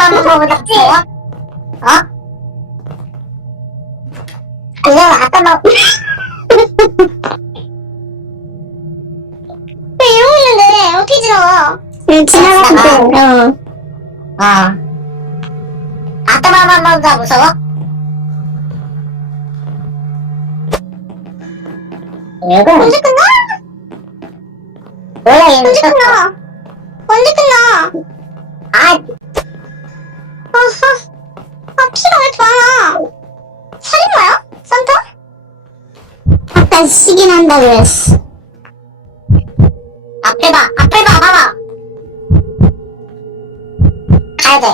아빠만 먹으면 좋아? 어? 그냥 아빠만 왜 이러고 있는데 어떻게 지나가? 응, 지나갔고, 어. 아 아빠만 먹자 무서워? 이건 언제 끝나? 뭐야 얘는 언제 끝나? 언제 끝나? 아 아하. 아 피가 왜 이렇게 많아? 살인마야? 산타? 아까 시긴 한다고 그랬어. 앞에 봐 앞에 봐 봐봐 가야 돼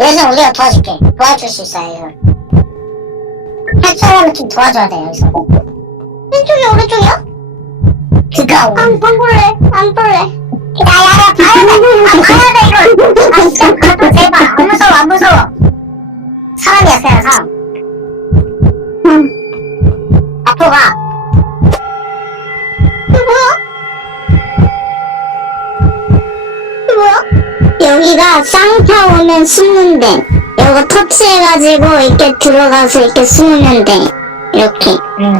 여기서 우리가 도와줄게 도와줄 수 있어 여기서 탈출하면 좀 도와줘야 돼 여기서 왼쪽이 오른쪽이야? 안, 안 볼래. 안 볼래. 야야야 봐야 돼 아 봐야 돼 이거 아 진짜 가도 제발 안 무서워 안 무서워 사람이야 그냥 사람 응. 앞으로 가 이거 뭐야? 이거 뭐야? 여기가 쌍타 오면 숨는 데. 이거 터치해가지고 이렇게 들어가서 이렇게 숨으면 돼. 이렇게. 응.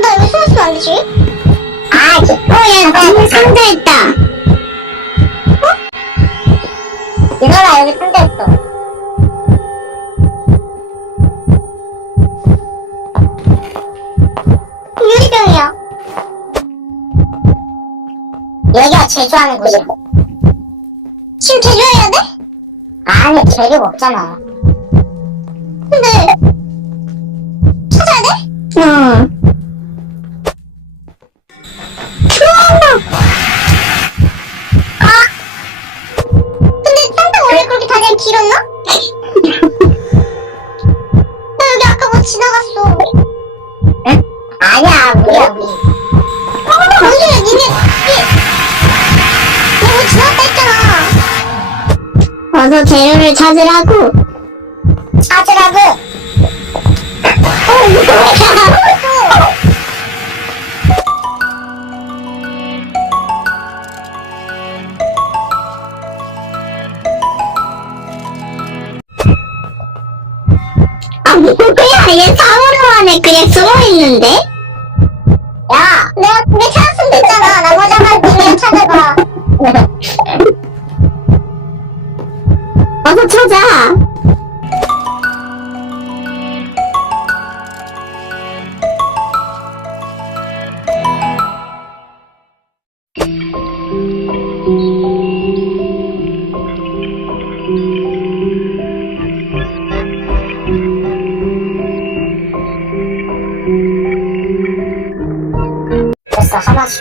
나 여기 숨었으면 안 되지? 아 저- 어, 야, 상자 있다. 이거라 여기 상자 있어 유리병이야. 여기가 제조하는 곳이야 지금 제조해야 돼? 아니 재료가 없잖아 근데 찾아야 돼? 어. 여기 아까 뭐 지나갔어. 응? 아니야 우리야 우리 뭔 소리야? 니네 니 너뭐 지나갔다 했잖아. 어서 재료를 찾으라고. 찾으라고 아, 뭐야? 얘 사고를 하네. 그냥 숨어있는데? 야 내가 내 찾았으면 됐잖아. 나머지만 니네 찾아봐.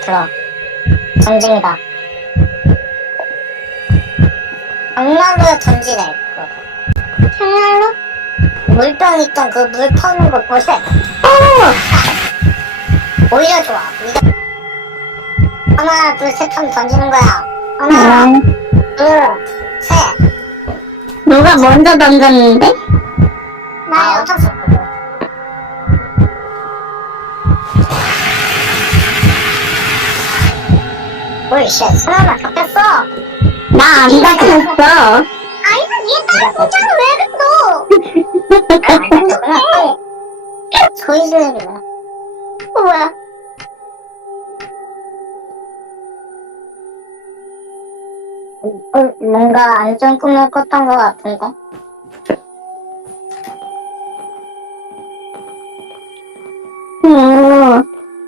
들어 전쟁이다 장난으로 던지네 그거 정말로? 물병 있던 그물 터는 거 보세 어! 오히려 좋아 이거 하나 둘셋 하면 던지는 거야 하나 어. 둘셋 누가 먼저 던졌는데? 아 나요. 어쩔 수 없거든 오이 씨 하나만 잡혔어 나 안. 아니야, 니네 다른 공장을 왜 그랬어? 게 뭐야 어, 뭐야? 어, 뭔가 안 좋은 꿈을 꿨던 것 같은데 오,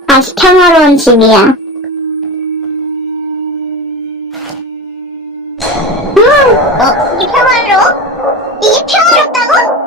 아주 평화로운 집이야. 어? 이게 평화로? 이게 평화롭다고?